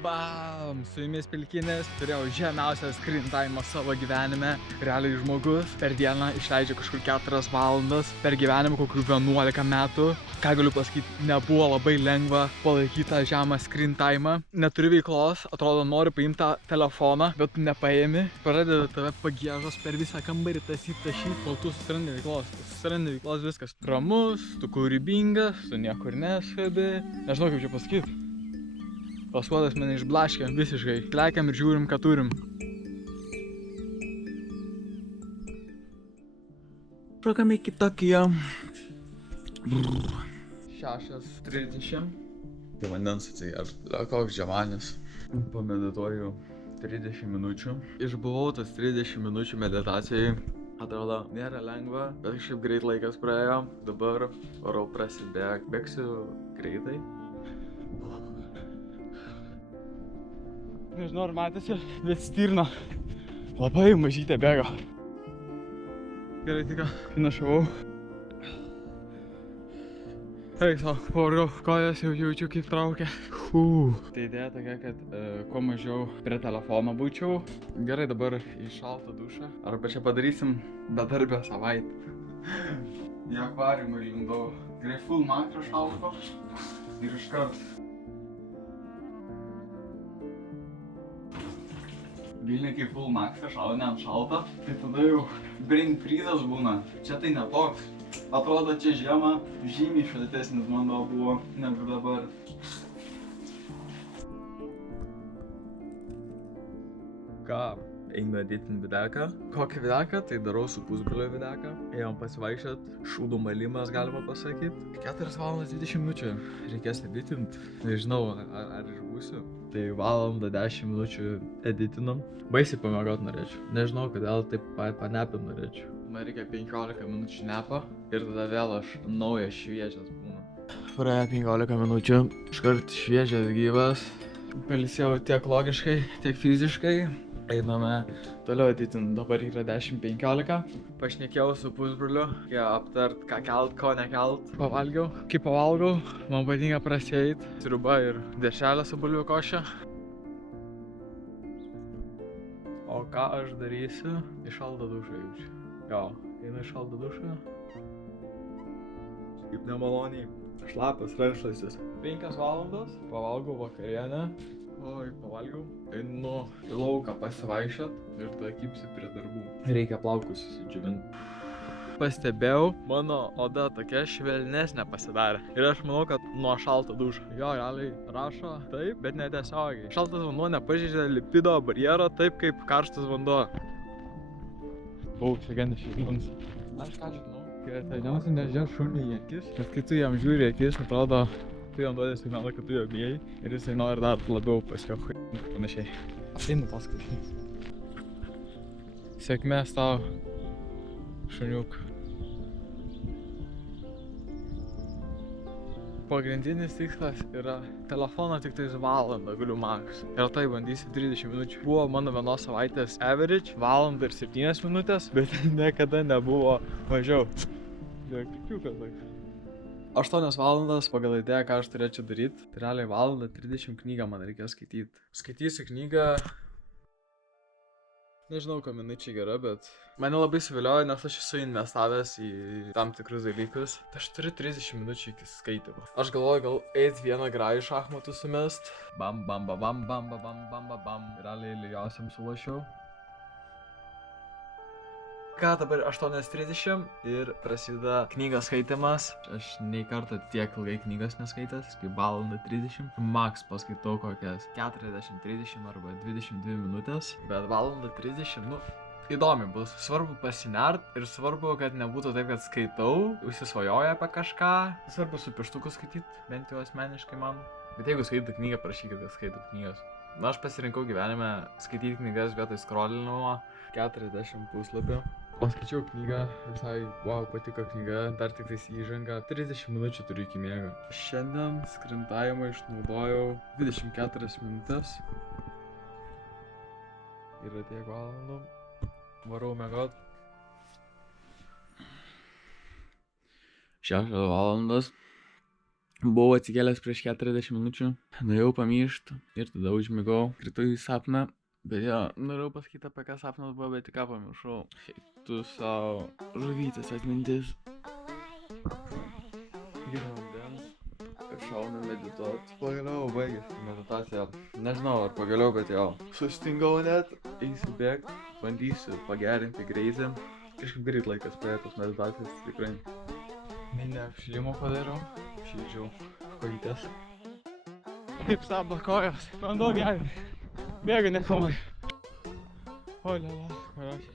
Bam! Su jumis Pilkinės, turėjau žemiausią screen time savo gyvenime. Realiai žmogus per dieną išleidžia kažkur 4 valandas, per gyvenimą kokių 11 metų. Ką galiu pasakyti, nebuvo labai lengva palaikyti tą žemą screen time. Neturi veiklos, atrodo nori paimti tą telefoną, bet tu nepaėmi. Pradeda tave pagiežos per visą kambarį tašyti, kol tu susirandi veiklos. Viskas. Ramus, tu kūrybingas, tu niekur nesvebi. Nežinau kaip čia pasakyti. Tas uodas mane išblaškė visiškai. Kleikiam ir žiūrim, ką turim. Šokame iki Tokijo. 6:30. Tai vandens atsigerti. Koks džemanis. Pamedituoju 30 minučių. Išbuvau tas 30 minučių meditacijai. Atrodo, nėra lengva, bet kažkaip greit laikas praėjo. Dabar varau prasidėk. Bėgsiu greitai. Nežinau, ar matėsi, bet stirna labai mažytė bėga. Gerai, tik finišavau. Eik savo, pavargau, kojas jau jaučiu kaip traukia. Tai idėja tokia, kad kuo mažiau prie telefono būčiau. Gerai, dabar į šaltą dušą. Arba čia padarysim bedarbę savaitę. Į akvariumą įlindau. Gerai, full makro šalto. Ir iškart. Vilniui kaip full max šalta, ne ant šalta, tai tada jau brain freezas būna. Čia tai ne toks. Atrodo, čia žiema žymiai šaltesnis vanduo buvo negu dabar. Ką? Einu editin videką. Kokį videką? Tai darau su pusbrolio videką. Ėjom pasivaikščiot, šūdų malimas galima pasakyti. 4 valandas 20 minučių reikės editint. Nežinau, ar išbūsiu. Tai valandą 10 minučių editinam. Baisiai pamiegot norėčiau. Nežinau, kodėl taip panepint norėčiau. Man reikia 15 minučių nepo ir tada vėl aš naujas šviežias būnu. Praėjo 15 minučių. Iškart šviežias gyvas. Pailsėjau tiek logiškai, tiek fiziškai. Einame toliau editint, dabar yra 10:15. Pašnekėjau su pusbroliu, aptart ką kelt, ko nekelt. Pavalgiau. Kai pavalgau, man patinka prasieit. Sriuba ir dešrelė su bulvių koše. O ką aš darysiu? Į šaltą dušą jaučiu. Jo, einu į šaltą dušą. Kaip nemaloniai. Šlapas, rankšluostis. 5 valandos, pavalgau vakarienę. Oi, pavalgiau. Einu į lauką pasivaikščiot ir tada kibsiu prie darbų. Reikia plaukus susidžiuvinti. Pastebėjau, mano oda tokia švelnesnė pasidarė. Ir aš manau, kad nuo šalto dušo. Jo, realiai rašo taip, bet netiesiogiai. Šaltas vanduo nepažeidžia lipido barjero taip kaip karštas vanduo. Čia gan išėjams. Aš ką žinau, kad dažniausiai nežiūrė šunį į akis, bet kai tu jam žiūri į akis, atrodo, tu jam duodi signalą, kad tu jo bijai ir jisai nori dar labiau pasijuokti panašiai. Aš einu paskui. Sėkmės tau, šuniuk. Pagrindinis tikslas yra telefoną tik tais valandą galiu max. Ir tai bandysiu 30 minučių. Buvo mano vienos savaitės average, valandą ir 7 minutės, bet niekada nebuvo mažiau. Žiūrėk, tikiukas toks. 8 valandas pagal idėją, ką aš turėčiau daryti. Tai realiai valandą 30 knygą man reikės skaityti. Skaitysiu knygą. Nežinau, kam jinai čia gera, bet mane labai suviliojo, nes aš esu investavęs į tam tikrus dalykus. Tai aš turiu 30 minučių iki skaitimo. Aš galvoju, gal eit vieną grajų šachmatų sumest. Bam, bam, bam, bam, bam, bam, bam, bam, bam. Realiai lygiausiam sulašiau. Ką dabar 8:30 ir prasideda knygos skaitimas. Aš nei kartą tiek ilgai knygos neskaitęs, kaip valandą 30. Max paskaitau kokias 40-30 arba 22 minutės. Bet valandą 30, įdomi bus. Svarbu pasinert ir svarbu, kad nebūtų taip, kad skaitau, užsisvajoju apie kažką. Svarbu su pieštuku skaityti, bent jau asmeniškai man. Bet jeigu skaitai knygą, prašykit, kad skaitų knygas. Na, aš pasirinkau gyvenime skaityti knygas vietoj scrollinimo 40 puslapių. Paskaičiau knygą, visai, wow, patiko knyga, dar tik tais įžanga, 30 minučių turiu iki miego. Šiandien screen time išnaudojau 24 minutės. Yra tiek valandų. Varau miegot. 6 valandas. Buvau atsikėlęs prieš 40 minučių, nuėjau pamyšt ir tada užmigau, kritau į sapną. Bet jo, norėjau pasakyti, apie ką sapnas buvo, bet tik ką pamiršau. Tu savo žuvytės atmintis. Geriau vandens. Šaunu medituot. Pagaliau baigėsi meditacija. Nežinau ar pagaliau, bet jau. Sustingau net. Eisiu bėgt. Bandysiu pagerinti greitį. Kažkaip greit laikas praėjo tos meditacijos tikrai. Mini apšilimo padariau. Šildžiau kojytes. Kaip stabdo kojas. Vanduo gerai. Bėga nefilmai. O, lela, parašė.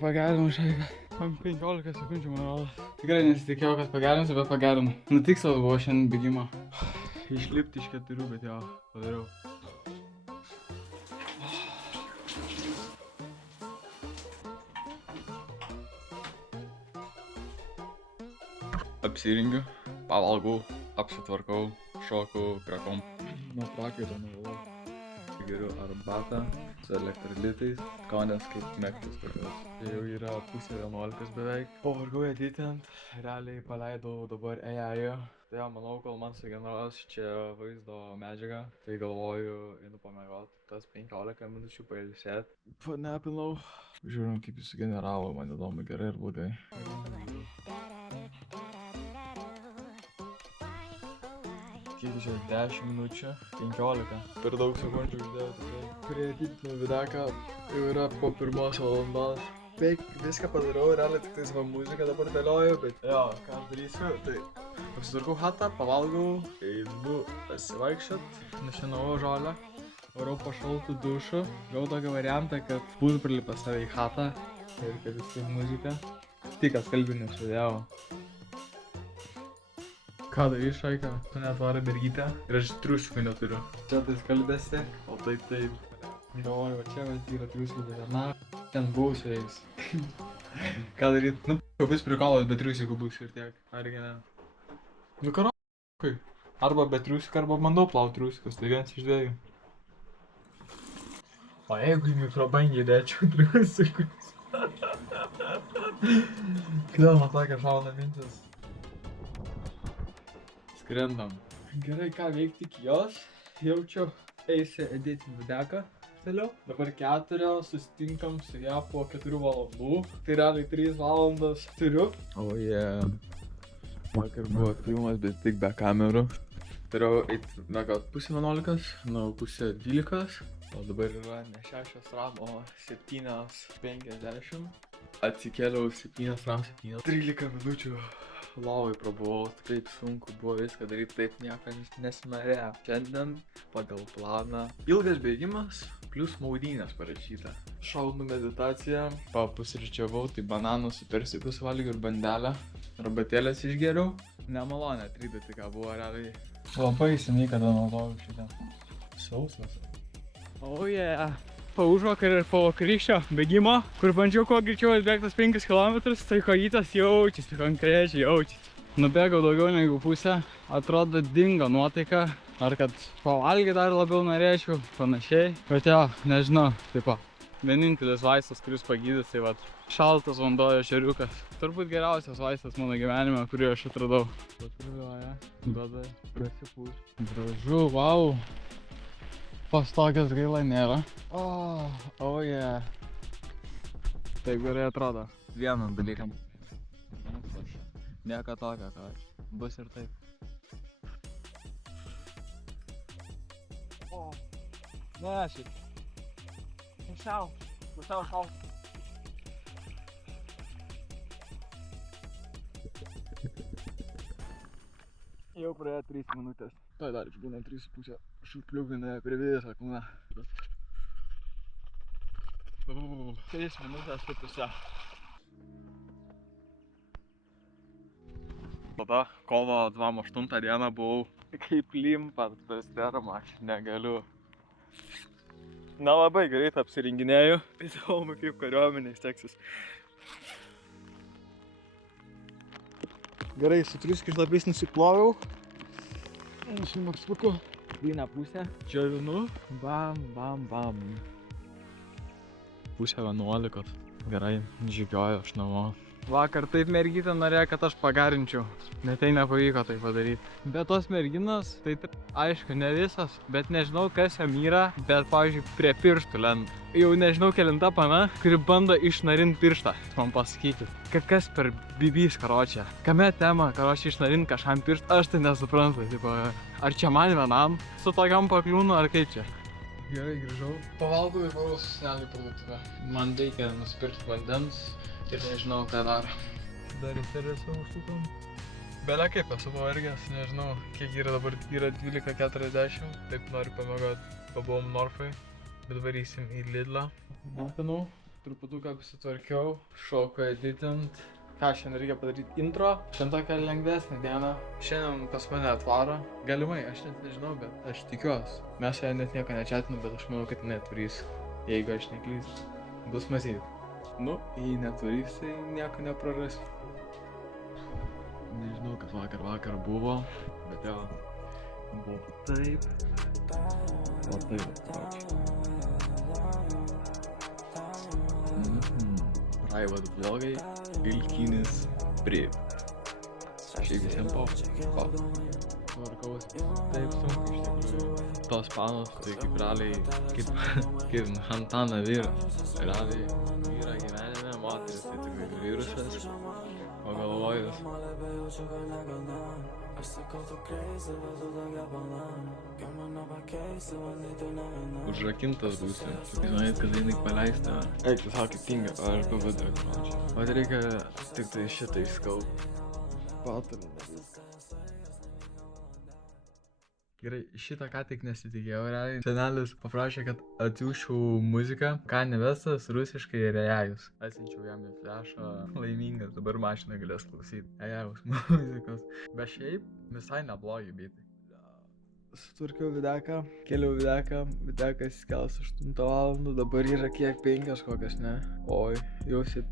Pagerinau šaiką. 15 sekundžių, man rodos. Tikrai nesitikėjau, kad pagerinsiu, bet pagerinau. Nu, tikslas buvo šiandien bėgimo. Išlipti iš 4, bet jo, padariau. Apsirengiu, pavalgau, apsitvarkau, šokau prie kompo. Nuo prakaito nuvalau. Geriu arbatą su elektrolitais, skonės kaip mektis tokios. Tai jau yra pusė 11 beveik. Pavargau editant, realiai paleidau dabar AI. Tai jau manau, kol man sugeneruos čia vaizdo medžiagą, tai galvoju, einu pamiegot tas 15 minučių pailsėt. Panepinau. Žiūrim, kaip jis sugeneravo, man įdomu, gerai ar blogai. Kiek čia 10 minučių, 15. Per daug sekundžių uždėjau tikrai. Prie editinio videką jau yra po 1 valandos. Beveik viską padarau, realiai tik tais va muziką dabar dėlioju, bet jo, ką aš darysiu, tai apsitvarkau chatą, pavalgau, einu pasivaikščiot, nušienavau žolę, varau po šaltų dušų, gavau tokį variantą, kad pusbrolį pas save į chatą ir kad visi muziką. Tik atkalbinius uždėjau. Ką darys šaika? Tu netvarė bergytę ir aš triuškų neturiu. Čia tai skalbėsi, o taip. Galvoju, va čia yra triuškų, bet na, ten buvau su jais. Ką daryt? Nu, vis prikolas, bet triuškų bus ir tiek. Argi ne? Nu karokai. Arba be triuškų, arba bandau plauti triuškus, tai vienas iš dviejų. O jeigu į mikrobangį dėčiau triuškus? Kodėl man tokia šauna mintis? Skrendam. Gerai, ką veikti iki jos. Jaučiu, eisi editinį videką. Dabar 4, susitinkam su ją po 4 valandų. Tai realiai 3 valandas turiu. O vakar buvo filmas, bet tik be kamerų. Turėjau eiti miegot pusę 11, nu pusę 12. O dabar yra ne 6 ram, o 7:50. Atsikėliau 7 ram, 13 minučių. Lovai prabuvau, taip sunku buvo viską daryti, taip nieko nesinorėjo. Šiandien pagal planą ilgas bėgimas plus maudynės parašyta. Šaunu meditaciją, papusryčiavau, tai bananų su persiku suvalgiau ir bandelę. Arbatėlės išgeriau. Nemalonė, 3 tik ką buvo realiai. Labai seniai kada naudojau šitą. Sausas. Oh yeah. Po užvakar ir po vakarykščio bėgimo, kur bandžiau kuo greičiau atbėgtas 5 km, tai kojytas jaučiasi, konkrečiai jaučiasi. Nubėgau daugiau negu pusę, atrodo dingo nuotaika, ar kad pavalgyti dar labiau norėčiau, panašiai. Bet jo, nežinau, taip. Vienintelis vaistas, kuris pagydys, tai vat šaltas vanduo ešeriukas. Turbūt geriausias vaistas mano gyvenime, kurį aš atradau. Patruliuoja, duoda prasipūs. Gražu, vau. Pastogės gaila nėra. Oh yeah. Taip gerai atrodo. Vieną dalyką. Nieko tokio, ką bus ir taip. Ne, šiaip. Pusiau šau. Jau praėjo 3 minutės. Tai dar išbūna 3,5 šurpliukinė prie visą kūną. 3 minutės su pusę. Tada kovo 28 dieną buvau kaip limpa tas derma, aš negaliu. Nelabai greit apsirenginėju, įdomu kaip kariuomenės seksis. Gerai, su triuskiais lapais nusiploviau. Su maksuku. Vieną pusę. Džiovinu. Bam, bam, bam. Pusę 11. Gerai, žygioju aš namo. Vakar taip mergytė norėjo, kad aš pagarinčiau. Bet tai nepavyko tai padaryti. Bet tos merginos, tai aišku, ne visas, bet nežinau kas jam yra, bet pavyzdžiui prie pirštų lenda. Jau nežinau kelinta pana, kuri bando išnarinti pirštą. Man pasakykit, kas per bibys karočią. Kame tema karočią išnarinti kažkam pirštą, aš tai nesuprantu. Tipo, ar čia man vienam su tokiam pakliūnu, ar kaip čia? Gerai, grįžau. Pavalgau ir varau su senelį parduotuvę. Man reikia nusipirkti vandens. Ir nežinau, ką daro. Dar į servisą užsukom. Belia kaip esu pavargęs, nežinau, kiek yra dabar, yra 12:40. Taip noriu pamiegoti, pabuvom Norfai. Bet varysim į Lidlą. Mapinau, truputuką apsitvarkiau, šoku editint. Ką šiandien reikia padaryti intro. Šiandien tokia lengvesnė diena. Šiandien pas mane atvaro. Galimai, aš net nežinau, bet aš tikiuosi. Mes šiandien net nieko nečatinam, bet aš manau, kad netvarys. Jeigu aš neklystu. Bus matyti. Nu, jei netvarys, tai nieko nepraras. Nežinau, kas vakar buvo, bet jo, buvo taip. O taip, private vlogai, vilkinis priv. Šiaip visiems tvarkaus. Taip sunku iš tikrųjų. Tos panos, tai kaip realiai, kaip Hantana vyras. Realiai vyra gyvenime, moteris tai tik virusas, pagalvojus. Užrakintas būsi. Žinojat, kad einai paleista. Eik, tu sako, kaip tinga, aš pavadau. O tai reikia tik tai šitą išskaupt. Patarnų. Gerai, šitą ką tik nesitikėjau, realiai. Senelis paprašė, kad atsiųsčiau muziką, Kanevestas, rusiškai ir Ejajus. Atsiunčiau jam į flešą, laimingas, dabar mašina galės klausyti Ejajus muzikos. Bet šiaip visai neblogi bitai. Sutvarkiau videką, keliau videką, videkas įskels 8 valandų, dabar yra kiek 5 kokias, ne? Oi, jau 7.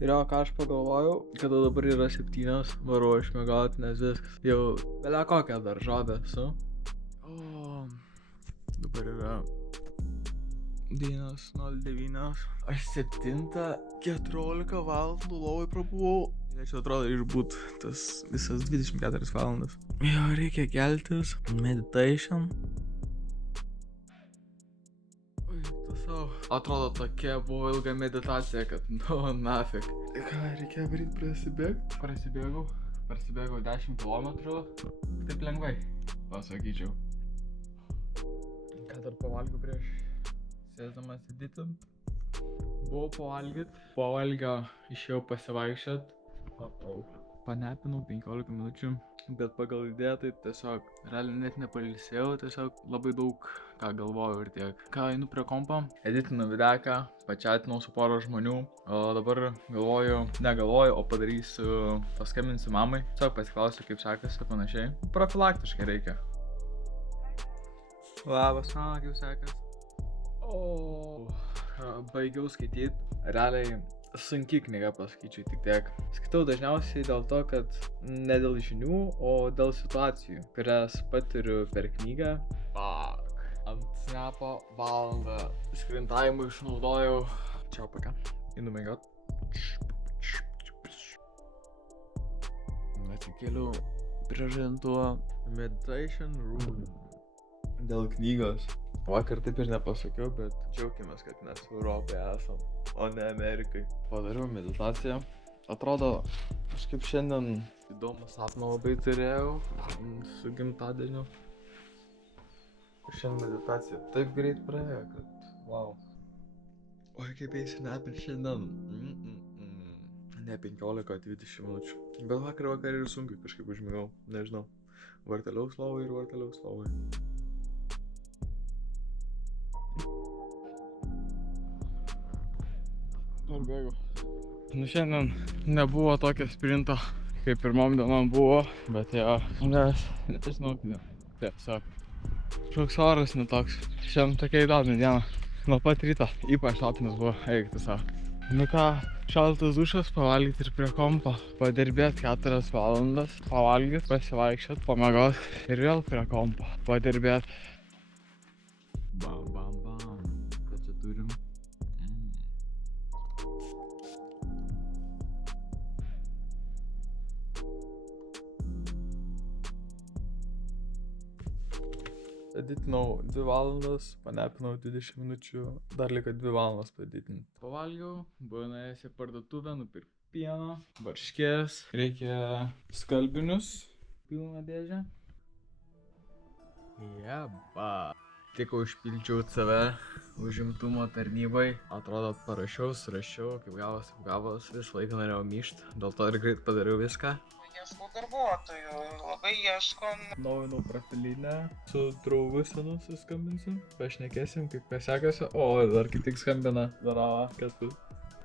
Ir jo, ką aš pagalvojau, kada dabar yra 7, varau išmiegoti, nes viskas jau belia kokią daržovę esu. O, dabar yra 9:09. Aš 7:14 valandų lovai prabuvau. Čia atrodo išbūt tas visas 24 valandas. Jo, reikia keltis. Meditation. Oi, tasau. Atrodo tokia buvo ilga meditacija, kad nu, nafik. Ką, reikia varyti prasibėgti? Prasibėgau 10 km. Taip lengvai, pasakyčiau. Ką dar pavalgiau prieš sėsdamas editint? Buvau pavalgyt. Po valgio išėjau pasivaikščiot. Panepinau 15 minučių, bet pagal idėją tai tiesiog realiai net nepalisėjau, tiesiog labai daug ką galvojau ir tiek. Ką einu prie kompo, editinau videką, pačiatinau su pora žmonių, o dabar negalvoju, o padarysiu, paskambinsiu mamai, tiesiog pasiklausiu kaip sekasi panašiai. Profilaktiškai reikia. Labas, mama, kaip sekas? Baigiau skaityti, realiai sunki knyga pasakyčiau, tik tiek. Skaitau dažniausiai dėl to, kad ne dėl žinių, o dėl situacijų, kurias patiriu per knygą. Ant snapo valandą skrintavimui išnaudojau. Čiau, paka. Einu miegot. Atsikėliau prie žadintuvo. Meditation room. Dėl knygos. Vakar taip ir nepasakiau, bet džiaukimės, kad mes Europoje esam, o ne Amerikai. Padariau meditaciją. Atrodo, aš kaip šiandien įdomų sapną labai turėjau su gimtadieniu. Šiandien meditacija taip greit praėjo, kad wow. Oi, kaip eisi nepil šiandien. Ne 15-20 minučių. Bet vakar ir sunkiai kažkaip užmigau, nežinau. Varteliaus lovai ir varteliaus lovai. Ar bėgau. Nu šiandien nebuvo tokio sprinto, kaip pirmom dienom buvo, bet jo, nes nežinau, tiesiog. Kažkoks oras netoks. Šiandien tokia įdomi diena. Nuo pat ryto, ypač šaltinis buvo, eik tu savo. Nu ką, šaltas dušas, pavalgyti ir prie kompo, padirbėti 4 valandas, pavalgyti, pasivaikščiot, pamiegot ir vėl prie kompo, padirbėti. Bam, bam, bam. Ką čia turim? Editinau 2 valandas, panepinau 20 minučių, dar liko 2 valandas paditinti. Pavalgiau, buvau nuėjęs į parduotuvę, nupirkti pieno, varškės, reikia skalbinius, pilną dėžę. Jeba. Tik užpildžiau CV užimtumo tarnybai, atrodo surašiau, kaip gavos, visą laiką norėjau myšt, dėl to ir greit padariau viską. Ieškau darbuotojų, labai ieškom. Naujinau profilinę, su draugu senu suskambinsiu, pašnekėsim, kaip kas sekasi, o dar kaip tik skambina, darava, kas tu.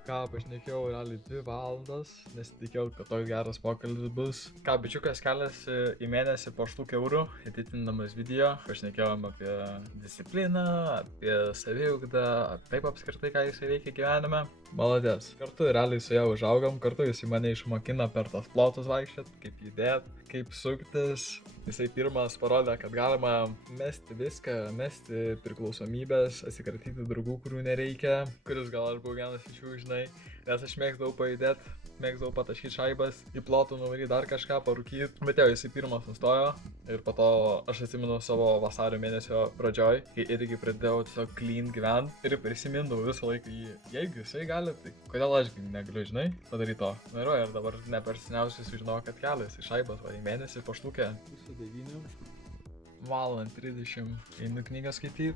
Ką, pašnekėjau realiai 2 valandas, nesitikėjau, kad toks geras pokalbis bus. Ką, bičiukas keliasi į mėnesį po 8 eurų, editindamas video, pašnekėjom apie discipliną, apie saviugdą, taip apskritai, ką jisai veikia gyvenime. Maladės. Kartu realiai su ja užaugom, kartu jis mane išmokina per tas plotus vaikščiot, kaip judėt, kaip suktis. Jisai pirmas parodė, kad galima mesti viską, mesti priklausomybės, atsikratyti draugų, kurių nereikia, kuris gal aš buvau vienas iš jų, žinai, nes aš mėgdavau pajudėt, mėgdavau pataškyti šaibas, į plotų nuvaryti dar kažką, parūkyti, bet jau jisai pirmas nustojo ir po to aš atsimenu savo vasario mėnesio pradžioj, kai irgi pradėjau tiesiog clean gyvent ir prisimindavau visą laiką jį, jeigu jisai gali, tai kodėl aš negaliu, žinai, padaryti to. Na ir dabar ne per seniausiai sužinojau, kad keliasi šaibas į mėnesį po štukę. 1:30 einu knygą skaityti,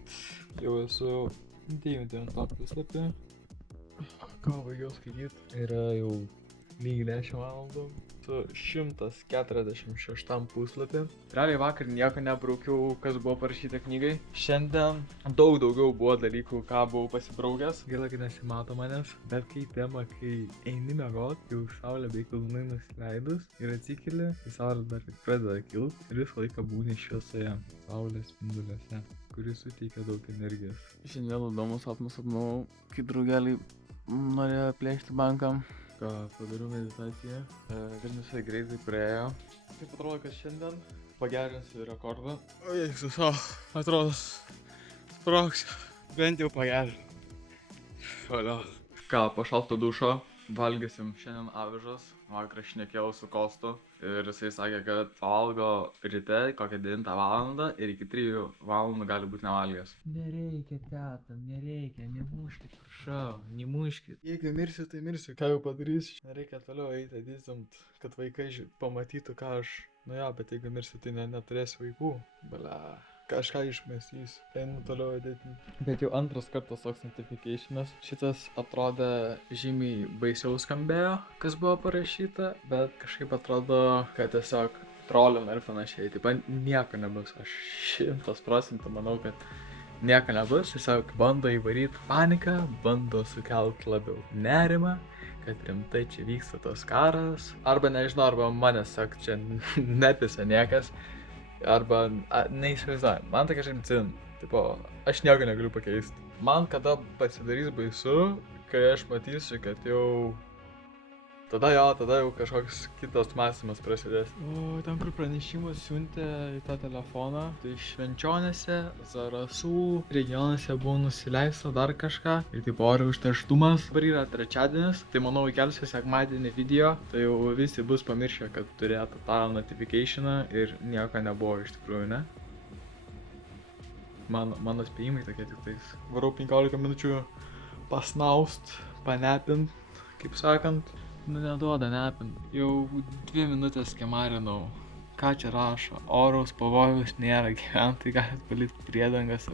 jau esu 9 puslapį. Ką baigiau skaityti, yra jau lygiai 10 valandų su 146 puslapį. Realiai vakar nieko nebraukiau, kas buvo parašyta knygai. Šiandien daug daugiau buvo dalykų, ką buvau pasibraukęs. Gaila, kad nesimato manęs, bet kai tema, kai eini miegot, jau saulė beveik pilnai nusileidus ir atsikeli, kai saulė dar tik pradeda kilt ir visą laiką būni šviesoje, saulės spinduliuose, kuris suteikia daug energijos. Šiandien įdomus sapnas sapnavau, kai draugeliai norėjo plėšti banką. Ką, padariau meditaciją ir visai greitai praėjo. Taip atrodo, kad šiandien pagerinsiu rekordą. O Jėzus, atrodo, sprogsiu. Bent jau pagerinu. Ką, po šalto dušo valgysim šiandien avižas. Vakar šnekėjau su Kostu ir jisai sakė, kad valgo ryte kokią 9 valandą ir iki 3 valandų gali būti nevalgęs. Nereikia, teta, nereikia, nemuškit, prašau, nemuškit. Jeigu mirsiu, tai mirsiu, ką jau padarysiu. Nereikia toliau eiti dizint, kad vaikai pamatytų, ką aš. Nu jo, bet jeigu mirsiu, tai neturėsiu vaikų. Bale. Kažką išmestys, einu toliau editinti. Bet jau antras kartas toks notificationas. Šitas atrodė žymiai baisiau skambėjo, kas buvo parašyta, bet kažkaip atrodo, kad tiesiog trolina ir panašiai. Taip pat nieko nebus. Aš 100% manau, kad nieko nebus. Tiesiog bando įvaryti paniką, bando sukelti labiau nerimą, kad rimtai čia vyksta tas karas. Arba nežinau, arba manęs sak čia netisa niekas. Arba neįsivaizduoju, man tai kažkaip cin, tipo, aš nieko negaliu pakeisti. Man kada pasidarys baisu, kai aš matysiu, kad jau tada jau kažkoks kitas mąstymas prasidės. O ten kur pranešimus siuntė į tą telefoną, tai Švenčionėse, Zarasų regionuose buvo nusileista dar kažką ir taip oro užterštumas. Dabar yra trečiadienis, tai manau įkelsiu sekmadienį video, tai jau visi bus pamiršę, kad turėtų tą notificationą ir nieko nebuvo iš tikrųjų, ne? Mano spėjimai tokie tik tais. Varau 15 minučių pasnaust, panepint, kaip sakant. Nu neduoda nepint. Jau 2 minutės kemarinau. Ką čia rašo? Oraus pavojus nėra, gyventojai galit palikti priedangas.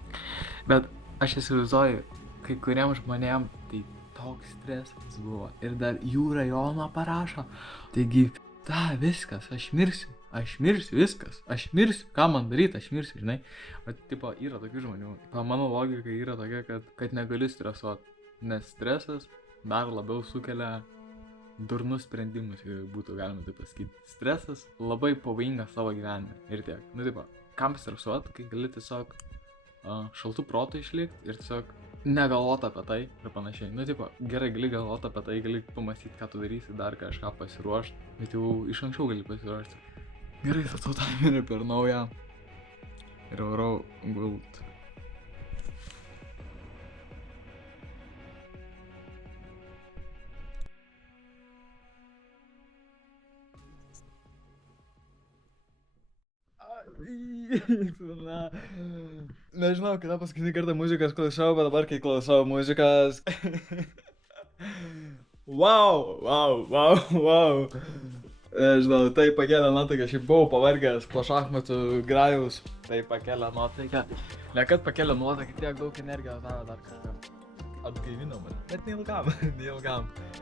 Bet aš įsivaizduoju, kai kuriem žmonėm tai toks stresas buvo. Ir dar jų rajono parašo. Taigi, viskas, aš mirsiu, viskas. Aš mirsiu, ką man daryti, aš mirsiu, žinai. Bet, tipo, yra tokių žmonių. Mano logika yra tokia, kad negali stresuoti. Nes stresas dar labiau sukelia durnus sprendimus, jeigu būtų galima taip pasakyti. Stresas labai pavojingas savo gyvenime ir tiek. Nu, tipo, kam stresuot, kai gali tiesiog šaltų protų išlikti ir tiesiog negalvot apie tai ir panašiai. Nu, tipo, gerai, gali galvot apie tai, gali pamastyti, ką tu darysi, dar kažką pasiruošti, bet jau iš anksčiau gali pasiruošti. Gerai, statau timerį per naują ir varau gult. Na. Nežinau, kada paskutinį kartą muzikas klausau, bet dabar kai klausau muzikas. Wow. Nežinau, tai pakėlė nuotaiką, šiaip buvau pavargęs po šachmatų grajaus, tai pakėlė nuotaiką. Ne kad pakėlė nuotaiką, tiek daug energijos davė dar kažką. Atgaivino mane, bet neilgam.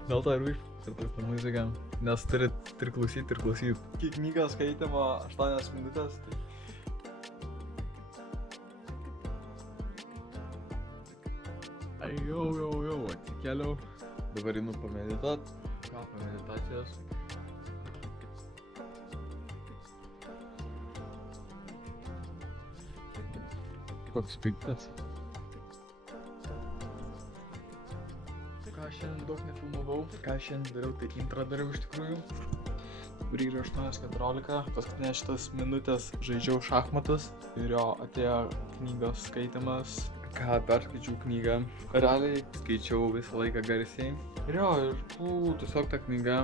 Dėl to ir užpirtas tą muziką, nes turit ir klausyti. Kai knygą skaitimo 8 minutės, tai... Jau, atsikėliau. Dabar einu pamedituot. Ką pameditacijos? Koks piktas. Ką šiandien daug nefilmavau. Ką šiandien dariau, tai intrą dariau iš tikrųjų. Dabar yra 8:14. Paskutinės šitas minutės žaidžiau šachmatus. Ir jo atėjo knygos skaitimas. Ką perskaičiau knygą. Realiai skaičiau visą laiką garsiai. Ir jo, tiesiog ta knyga,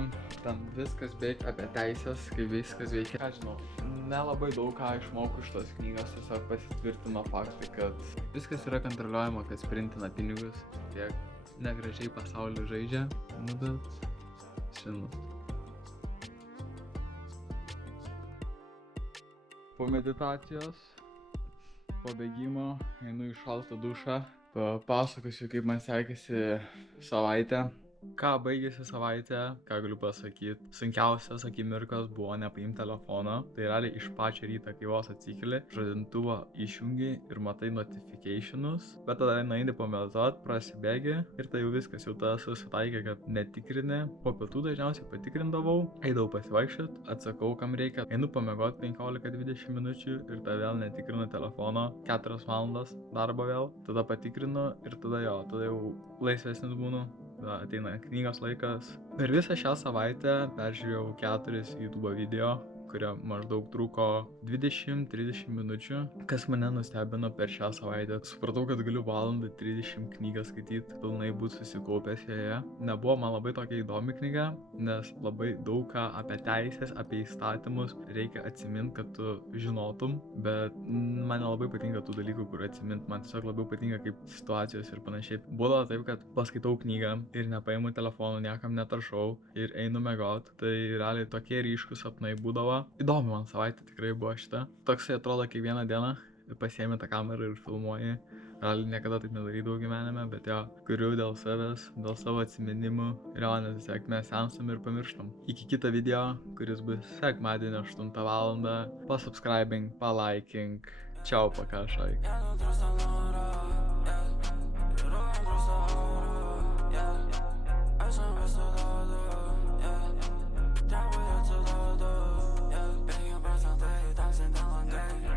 ten viskas beveik apie teisės, kai viskas veikia. Ką žinau, nelabai daug ką išmokau iš tos knygos, tiesiog pasitvirtino faktai, kad viskas yra kontroliuojama, kad sprintina pinigus, tiek negražiai pasaulį žaidžia, nu bet, žinau. Po meditacijos, po bėgimo, einu į šaltą dušą, papasakosiu, kaip man sekėsi savaitę. Ką baigėsi savaitę, ką galiu pasakyti. Sunkiausias akimirkos buvo nepaimti telefono. Tai realiai iš pačio ryto, kai vos atsikeli, žadintuvą išjungi ir matai notificationus. Bet tada nueini pamedituot, prasibėgi ir tai jau viskas, jau tada susitaikė, kad netikrini. Po pietų dažniausiai patikrindavau, eidavau pasivaikščiot, atsakau, kam reikia. Einu pamiegot 15-20 minučių ir tada vėl netikrinu telefono. 4 valandas darbo vėl, tada patikrinu ir tada jau laisvesnis būnu. Ateina knygos laikas. Per visą šią savaitę peržiūrėjau 4 YouTube video, kurie maždaug truko 20-30 minučių. Kas mane nustebino per šią savaitę, supratau, kad galiu 1:30 knygą skaityti, pilnai būti susikaupęs joje. Nebuvo man labai tokia įdomi knyga, nes labai daug ką apie teisės, apie įstatymus reikia atsiminti, kad tu žinotum, bet man nelabai patinka tų dalykų, kur atsiminti, man tiesiog labiau patinka kaip situacijos ir panašiai. Būdavo taip, kad paskaitau knygą ir nepaimu telefono, niekam netaršau ir einu miegot, tai realiai tokie ryškus sapnai būdavo. Įdomi man savaitė tikrai buvo šita. Toksai atrodo kiekvieną dieną pasiemi tą kamerą ir filmuoji. Realiai niekada taip nedarydavau gyvenime, bet jo, kuriu dėl savęs, dėl savo atsiminimų. Ir jo, nes tiesiog mes senstam ir pamirštam. Iki kitą video, kuris bus sekmadienio 8 valandą. Pasubscribing, palaiking. Čiau, pakašai.